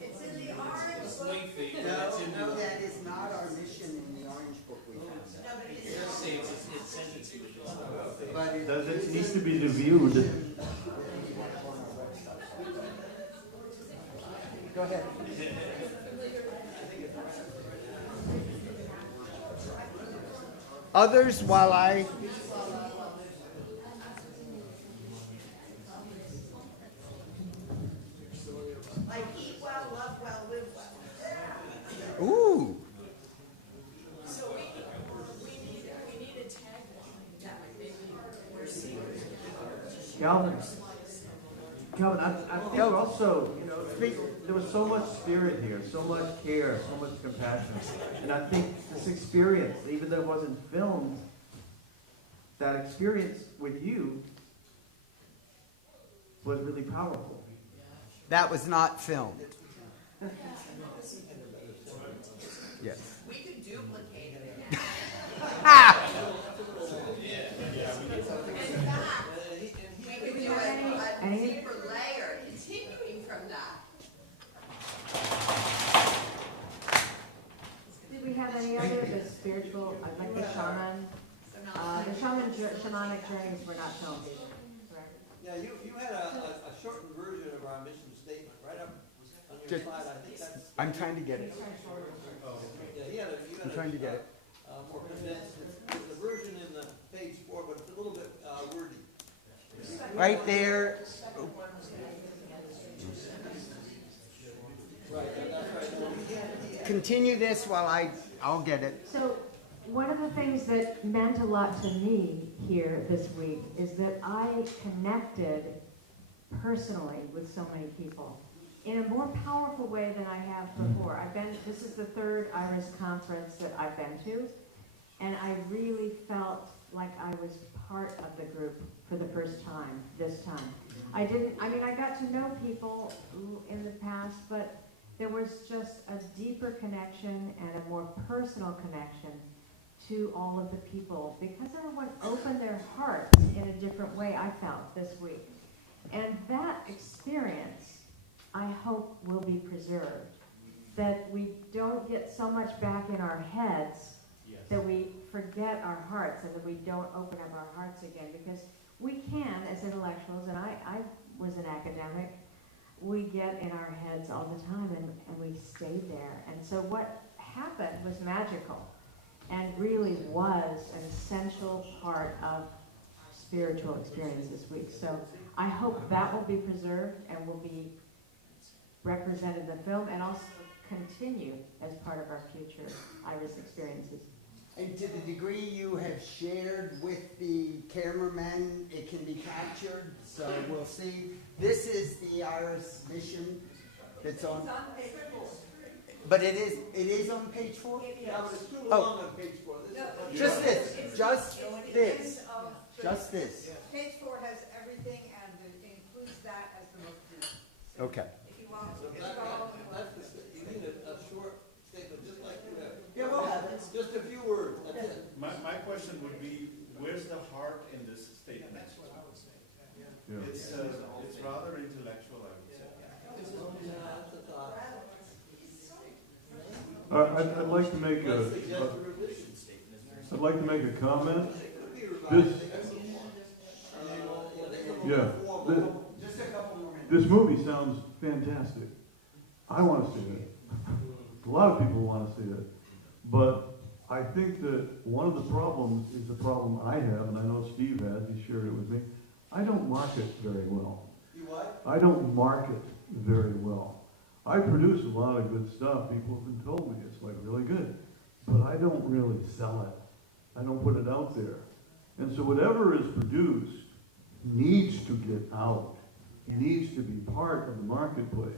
It's in the orange book. No, that is not our mission in the orange book we found. But Does it need to be reviewed? Go ahead. Others, while I... Like eat well, love well, live well. Ooh. So we need a tagline that maybe we're seeing. Calvin, I think also, you know, there was so much spirit here, so much care, so much compassion. And I think this experience, even though it wasn't filmed, that experience with you was really powerful. That was not filmed. Yes. We could duplicate it. We could do a deeper layer continuing from that. Did we have any other, the spiritual, like the shaman? The shamanic journeys were not filmed either, correct? Yeah, you had a shortened version of our mission statement, right up on your Just- slide. I think that's. I'm trying to get it. Yeah, you had I'm trying to get it. more condensed. There's a version in the page 4, but it's a little bit wordy. Right there. Right, that's right. Continue this while I'll get it. So one of the things that meant a lot to me here this week is that I connected personally with so many people in a more powerful way than I have before. This is the third IRAS conference that I've been to, and I really felt like I was part of the group for the first time this time. I got to know people in the past, but there was just a deeper connection and a more personal connection to all of the people because everyone opened their hearts in a different way, I felt, this week. And that experience, I hope, will be preserved. That we don't get so much back in our heads that we forget our hearts and that we don't open up our hearts again. Because we can, as intellectuals, and I was an academic, we get in our heads all the time and we stay there. And so what happened was magical and really was an essential part of spiritual experience this week. So I hope that will be preserved and will be represented in the film and also continue as part of our future IRAS experiences. And to the degree you have shared with the cameraman, it can be captured, so we'll see. This is the IRAS mission that's on. But it is on page 4? Yeah, but it's too long on page 4. Just this. Page 4 has everything and it includes that as the most due. Okay. If you want, You need a short statement, just like you have. Yeah, we'll have it. Just a few words, that's it. My question would be, where's the heart in this statement? It's rather intellectual, I would say. I'd like to make I'd like to make a comment. This movie sounds fantastic. I want to see it. A lot of people want to see it. But I think that one of the problems is the problem I have, and I know Steve has, he shared it with me. I don't market very well. You what? I don't market very well. I produce a lot of good stuff. People have been told me it's like really good. But I don't really sell it. I don't put it out there. And so whatever is produced needs to get out, needs to be part of the marketplace.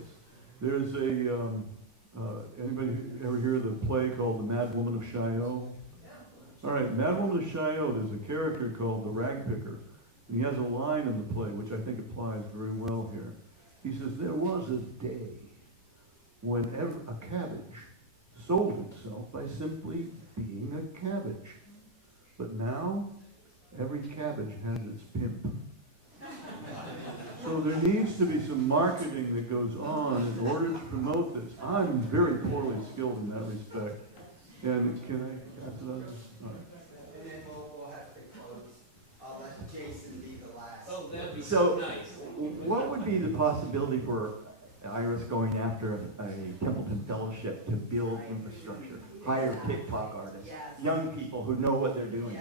There's anybody ever hear of the play called The Mad Woman of Chaillot? All right, Mad Woman of Chaillot, there's a character called the Rag Picker. And he has a line in the play, which I think applies very well here. He says, there was a day when a cabbage sold itself by simply being a cabbage. But now, every cabbage has its pimp. So there needs to be some marketing that goes on in order to promote this. I'm very poorly skilled in that respect. And can I pass it on? All right. And then we'll have to close. I'll let Jason be the last. Oh, that'd be So, so nice. what would be the possibility for IRAS going after a Templeton Fellowship to build infrastructure, hire TikTok artists, young people who know what they're doing,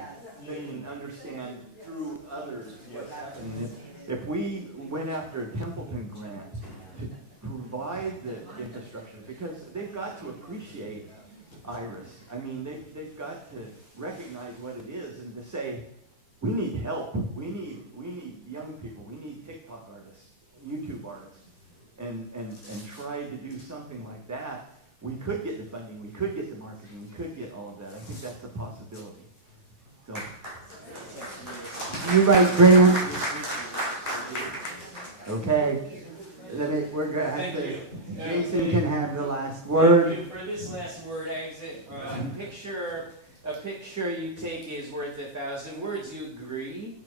they can understand through others what's happening. If we went after a Templeton grant to provide the infrastructure, because they've got to appreciate IRAS. I mean, they've got to recognize what it is and to say, we need help. We need young people. We need TikTok artists, YouTube artists, and try to do something like that. We could get the funding. We could get the marketing. We could get all of that. I think that's a possibility. So. You write grants. Okay. We're gonna have Thank to. you. Jason can have the last word. Thank you for this last word, exit. A picture you take is worth 1,000 words. You agree?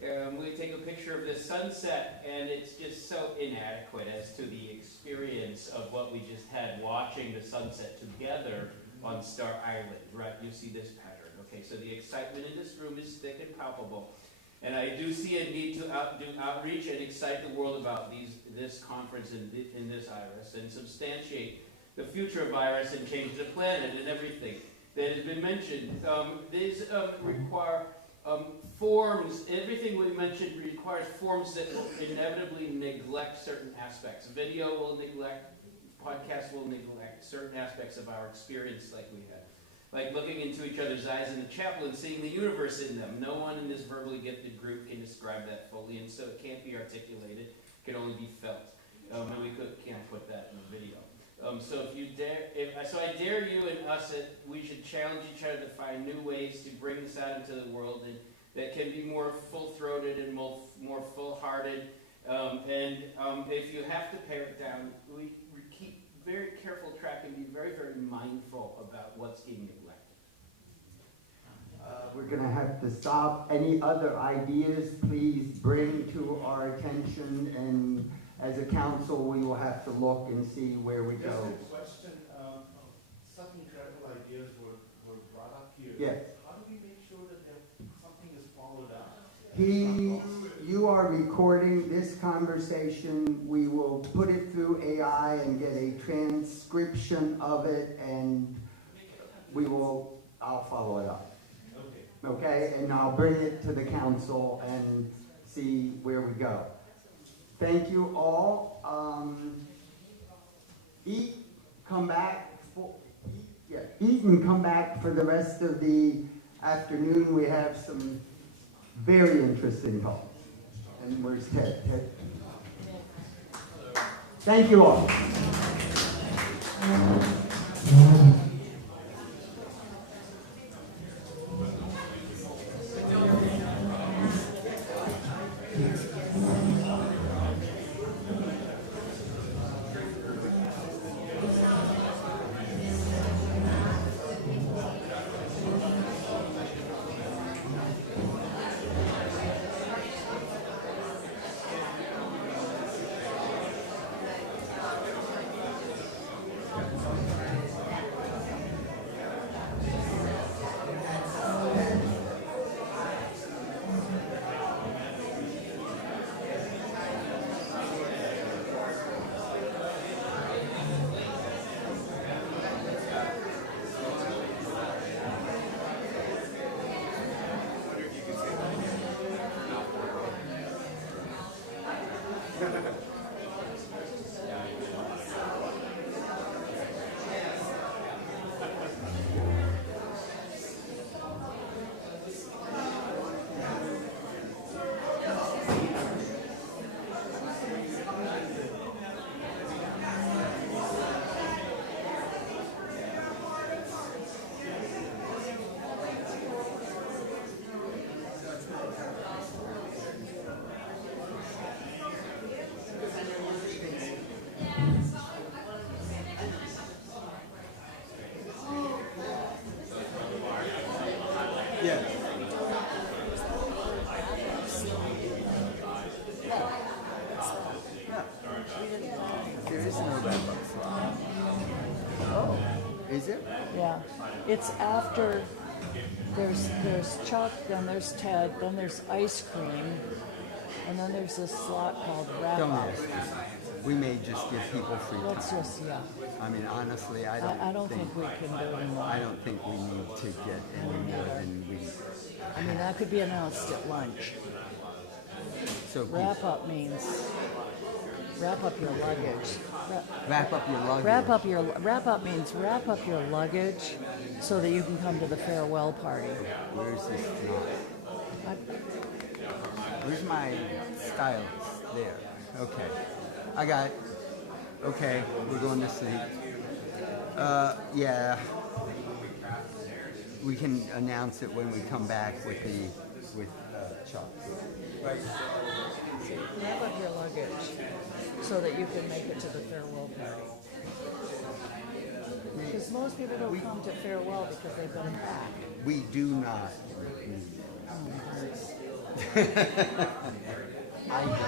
We take a picture of the sunset, and it's just so inadequate as to the experience of what we just had watching the sunset together on Star Island, right? You see this pattern. Okay, so the excitement in this room is thick and palpable. And I do see a need to do outreach and excite the world about this conference and this IRAS and substantiate the future of IRAS and change the planet and everything that has been mentioned. These require forms. Everything we mentioned requires forms that will inevitably neglect certain aspects. Video will neglect, podcast will neglect certain aspects of our experience like we had. Like looking into each other's eyes in the chapel and seeing the universe in them. No one in this verbally gifted group can describe that fully, and so it can't be articulated. It can only be felt. And we can't put that in the video. So if you dare, so I dare you and us that we should challenge each other to find new ways to bring this out into the world and that can be more full-throated and more full-hearted. If you have to pare it down, we keep very careful track and be very, very mindful about what's being neglected. We're going to have to stop. Any other ideas, please bring to our attention, and as a council, we will have to look and see where we go. Just a question. Some incredible ideas were brought up here. Yes. How do we make sure that something is followed up? You are recording this conversation. We will put it through AI and get a transcription of it, and I'll follow it up. Okay, and I'll bring it to the council and see where we go. Thank you all. Eat and come back for the rest of the afternoon. We have some very interesting talks. And where's Ted? Ted? Thank you all. Yeah, it's after, there's Chuck, then there's Ted, then there's ice cream, and then there's this slot called wrap Don't up. ask me. We may just give people free time. Let's just, yeah. I mean, honestly, I don't think we can do any more. I don't think we need to get any more than we. I mean, that could be announced at lunch. So Wrap up means wrap up your luggage. Wrap up your luggage. Wrap up means wrap up your luggage so that you can come to the farewell party. Where's this knot? Where's my stylus? There. Okay. I got it. Okay, we're going to sleep. Yeah. We can announce it when we come back with Chuck. Right. Wrap up your luggage so that you can make it to the farewell party. Because most people don't come to farewell because they've been packed. We do not. I don't.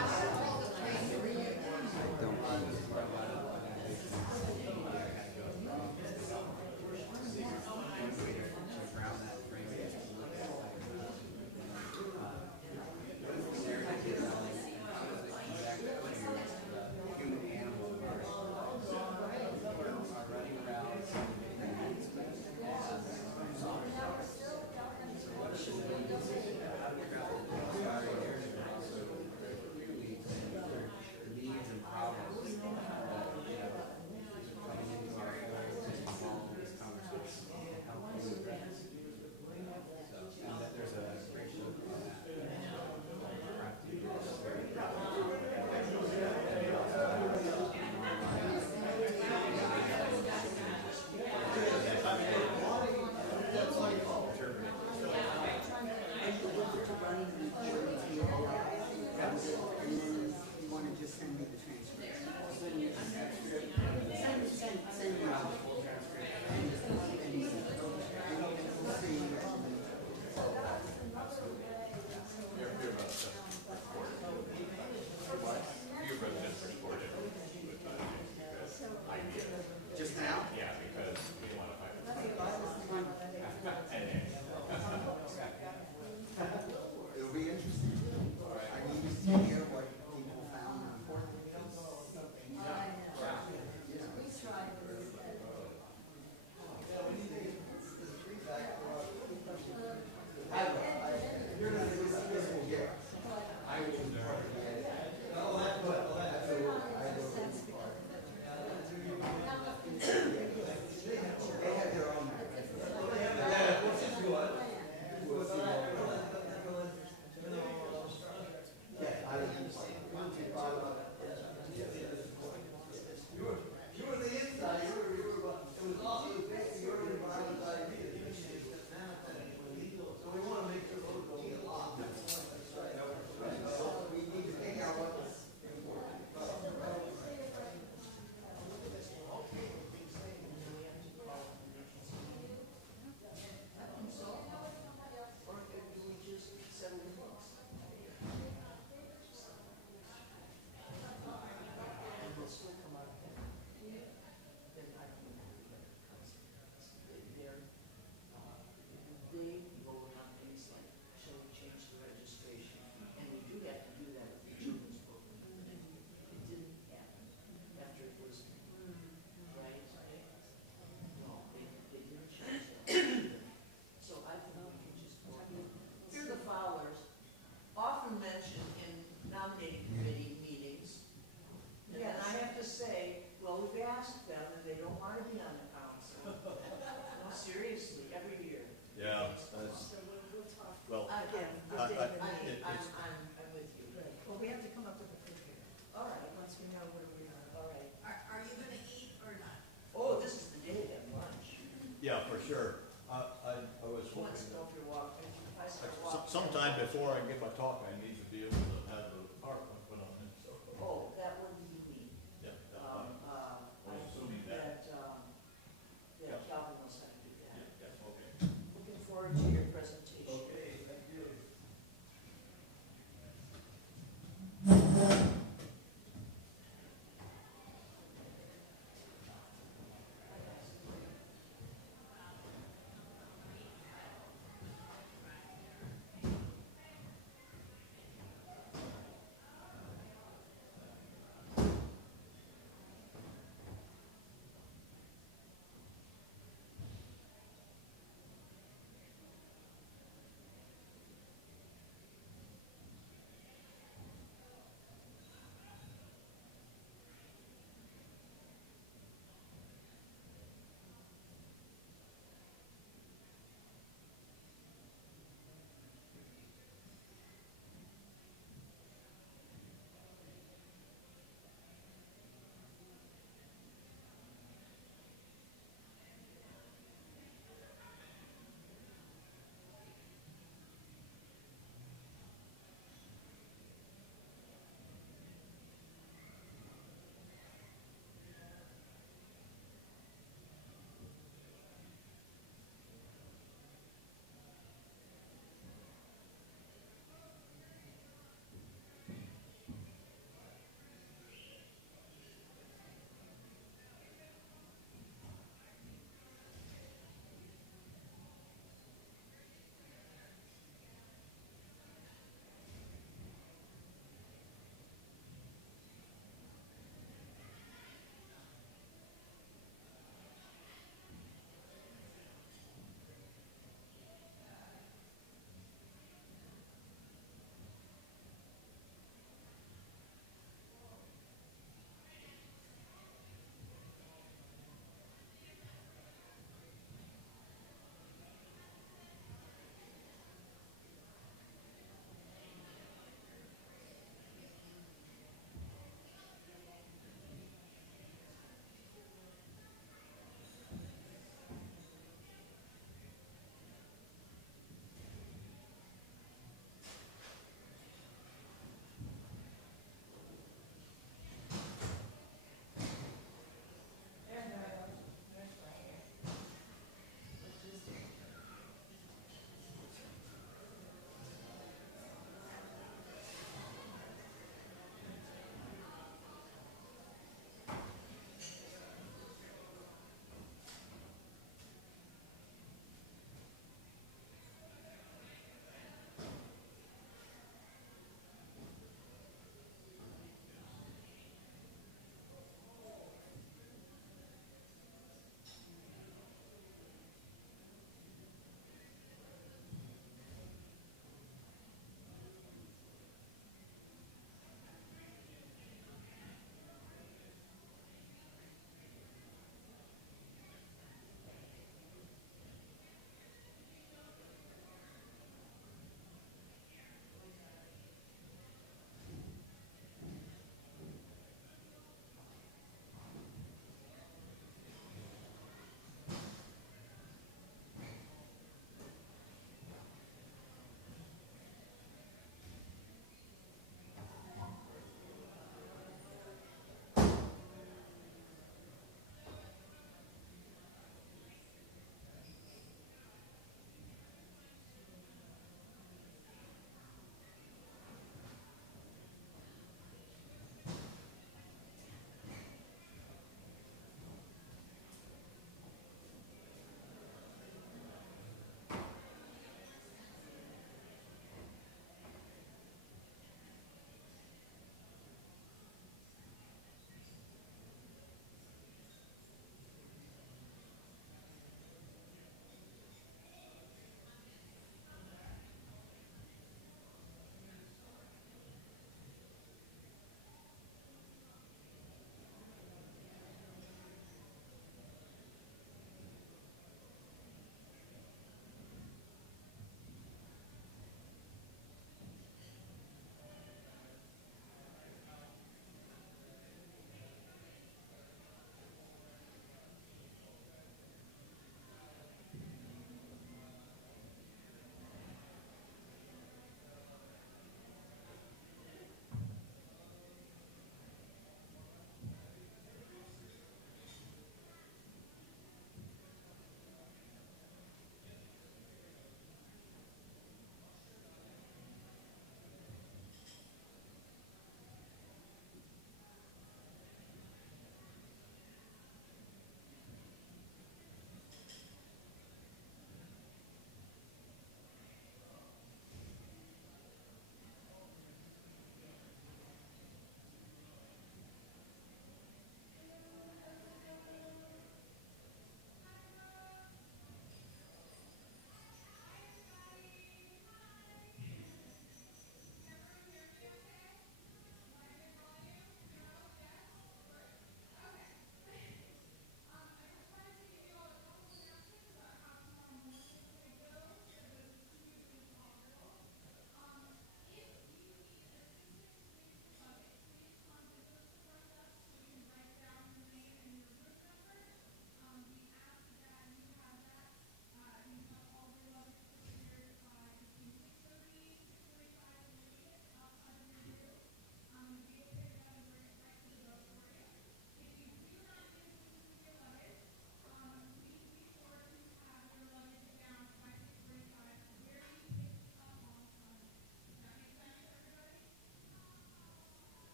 Sometime before I give my talk, I need to be able to